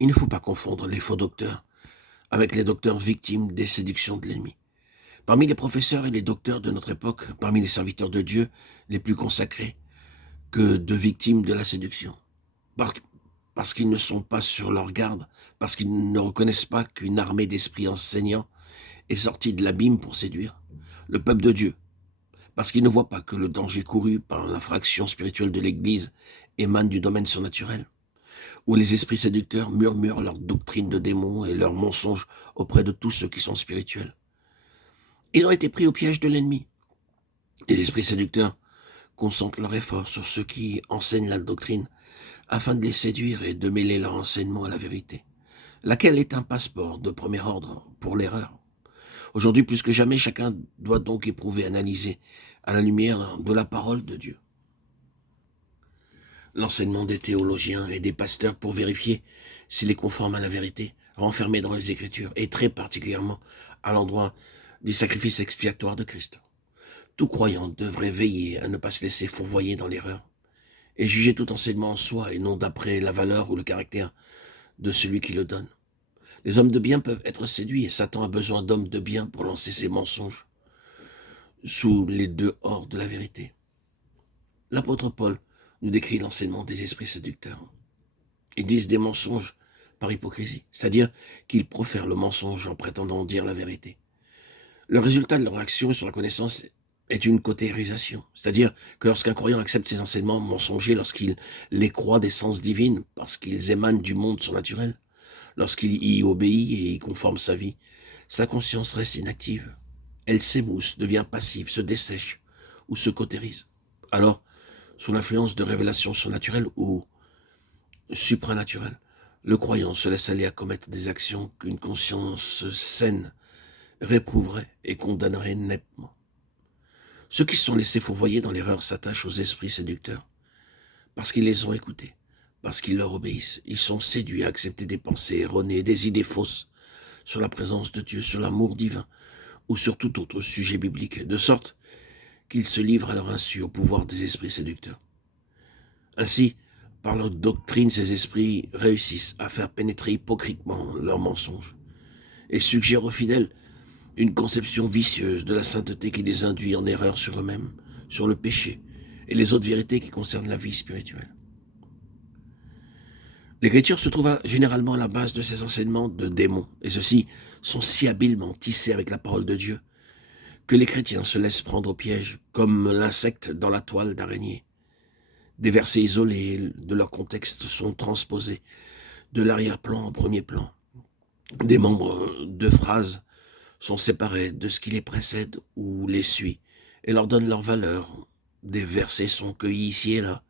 Il ne faut pas confondre les faux docteurs avec les docteurs victimes des séductions de l'ennemi. Parmi les professeurs et les docteurs de notre époque, parmi les serviteurs de Dieu les plus consacrés, que de victimes de la séduction. Par- Parce qu'ils ne sont pas sur leur garde, parce qu'ils ne reconnaissent pas qu'une armée d'esprits enseignants est sortie de l'abîme pour séduire le peuple de Dieu, parce qu'ils ne voient pas que le danger couru par l'infraction spirituelle de l'Église émane du domaine surnaturel, où les esprits séducteurs murmurent leur doctrine de démons et leurs mensonges auprès de tous ceux qui sont spirituels. Ils ont été pris au piège de l'ennemi. Les esprits séducteurs concentrent leurs efforts sur ceux qui enseignent la doctrine afin de les séduire et de mêler leur enseignement à la vérité, laquelle est un passeport de premier ordre pour l'erreur. Aujourd'hui, plus que jamais, chacun doit donc éprouver, analyser à la lumière de la parole de Dieu l'enseignement des théologiens et des pasteurs pour vérifier s'il est conforme à la vérité, renfermée dans les Écritures, et très particulièrement à l'endroit des sacrifices expiatoires de Christ. Tout croyant devrait veiller à ne pas se laisser fourvoyer dans l'erreur et juger tout enseignement en soi et non d'après la valeur ou le caractère de celui qui le donne. Les hommes de bien peuvent être séduits et Satan a besoin d'hommes de bien pour lancer ses mensonges sous les deux hors de la vérité. L'apôtre Paul nous décrit l'enseignement des esprits séducteurs. Ils disent des mensonges par hypocrisie, c'est-à-dire qu'ils profèrent le mensonge en prétendant dire la vérité. Le résultat de leur action sur la connaissance est une cautérisation, c'est-à-dire que lorsqu'un croyant accepte ces enseignements mensongers, lorsqu'il les croit d'essence divine, parce qu'ils émanent du monde surnaturel, lorsqu'il y obéit et y conforme sa vie, sa conscience reste inactive. Elle s'émousse, devient passive, se dessèche ou se cautérise. Alors, sous l'influence de révélations surnaturelles ou supranaturelles, le croyant se laisse aller à commettre des actions qu'une conscience saine réprouverait et condamnerait nettement. Ceux qui se sont laissés fourvoyer dans l'erreur s'attachent aux esprits séducteurs, parce qu'ils les ont écoutés, parce qu'ils leur obéissent. Ils sont séduits à accepter des pensées erronées, des idées fausses sur la présence de Dieu, sur l'amour divin, ou sur tout autre sujet biblique, de sorte qu'ils se livrent à leur insu au pouvoir des esprits séducteurs. Ainsi, par leur doctrine, ces esprits réussissent à faire pénétrer hypocritement leurs mensonges et suggèrent aux fidèles une conception vicieuse de la sainteté qui les induit en erreur sur eux-mêmes, sur le péché et les autres vérités qui concernent la vie spirituelle. L'Écriture se trouve généralement à la base de ces enseignements de démons, et ceux-ci sont si habilement tissés avec la parole de Dieu que les chrétiens se laissent prendre au piège, comme l'insecte dans la toile d'araignée. Des versets isolés de leur contexte sont transposés de l'arrière-plan au premier plan. Des membres de phrases sont séparés de ce qui les précède ou les suit et leur donne leur valeur. Des versets sont cueillis ici et là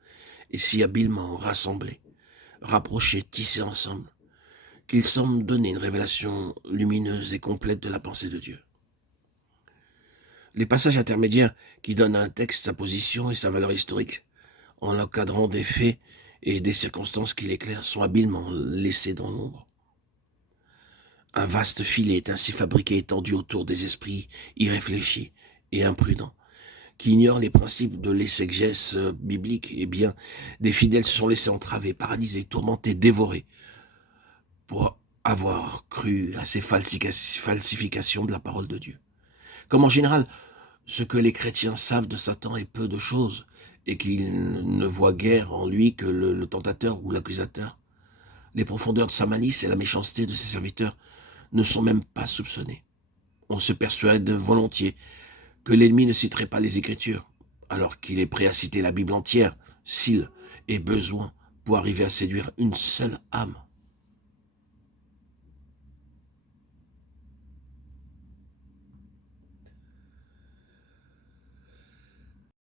et si habilement rassemblés, rapprochés, tissés ensemble, qu'ils semblent donner une révélation lumineuse et complète de la pensée de Dieu. Les passages intermédiaires qui donnent à un texte sa position et sa valeur historique, en l'encadrant des faits et des circonstances qui l'éclairent, sont habilement laissés dans l'ombre. Un vaste filet est ainsi fabriqué et étendu autour des esprits irréfléchis et imprudents, qui ignorent les principes de l'exégèse biblique. Eh bien, des fidèles se sont laissés entraver, paralysés, tourmentés, dévorés, pour avoir cru à ces falsifications de la parole de Dieu. Comme en général, ce que les chrétiens savent de Satan est peu de choses, et qu'ils ne voient guère en lui que le tentateur ou l'accusateur. Les profondeurs de sa malice et la méchanceté de ses serviteurs ne sont même pas soupçonnées. On se persuade volontiers que l'ennemi ne citerait pas les Écritures, alors qu'il est prêt à citer la Bible entière, s'il est besoin, pour arriver à séduire une seule âme.